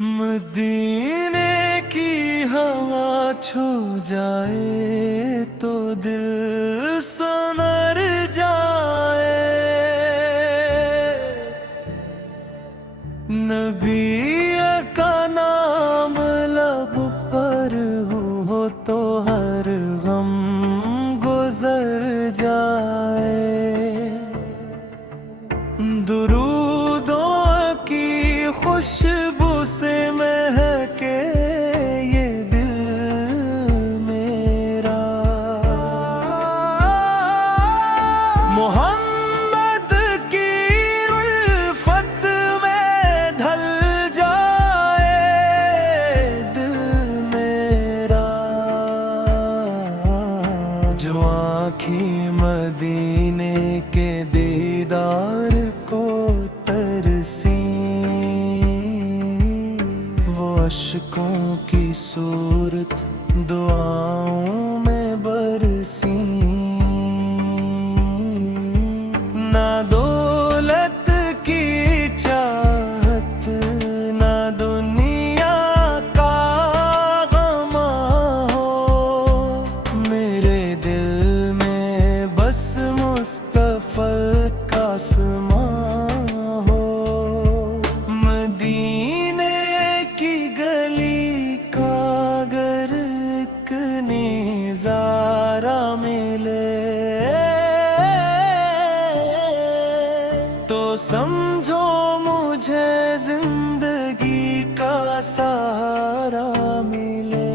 मदीने की हवा छू जाए तो दिल संवर जाए। नबी का नाम लब पर हो तो हर गम गुजर जाए। दुरूदों की खुशबू से महके ये दिल मेरा। मोहम्मद की उल्फत में ढल जाए दिल मेरा। जो आँखें मदीने के दीदार को तरसी, वो अश्कों की सूरत दुआओं में बरसी। ना दौलत की चाहत ना दुनिया का गम हो, मेरे दिल में बस मुस्तफा का समा हो। मदीने की गली का अगर एक नज़ारा मिले तो समझो मुझे जिंदगी का सहारा मिले।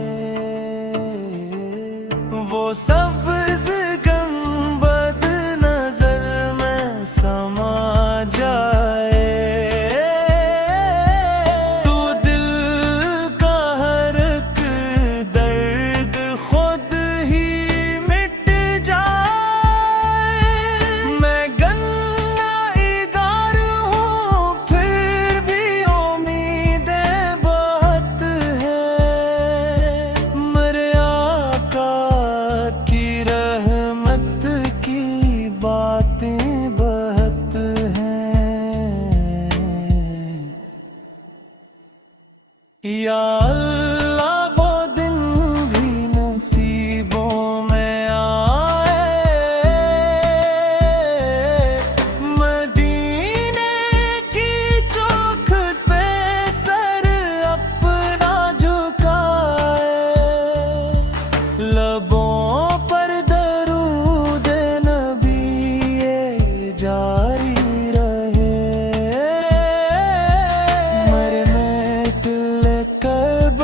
वो सब्ज़ गुंबद नजर में समा जाए। तू दिल का हर एक दर्द खुद ही मिट जाए। मैं गन्ना इगार हूँ फिर भी उम्मीदें बहुत है। मेरे आका की रहमत की बातें बहुत हैं। या अल्लाह वो दिन भी नसीबों में आए। मदीने की चौखट पे सर अपना झुकाए। लबों पर दरूद नबी ये जारी रहे। मरने तिल कर्ब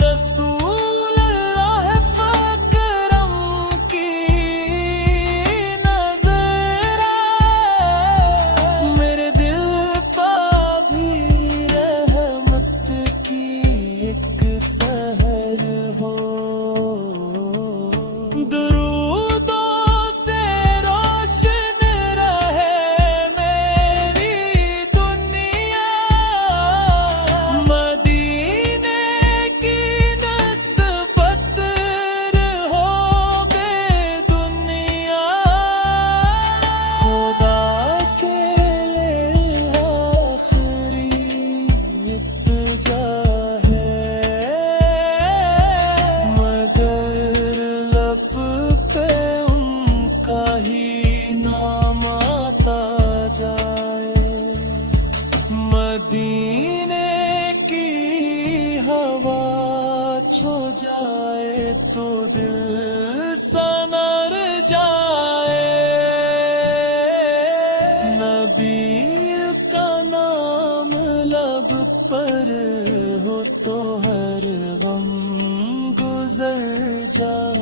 रसूल अल्लाह फकरम की नजर आए, मेरे दिल पा भी रहमत की एक सहर हो। दुरूदों से रोशन रहे मेरी दुनिया, मदीने की नस्बत हो बेदुनिया। खुदा से आखिरी इत्तजा है, मगर लब पे उनका ही नाम आता जाए। मदीने की हवा छो जाए तो दिल सनर जाए। नबी का नाम लब पर हो तो हर गम गुजर जाए।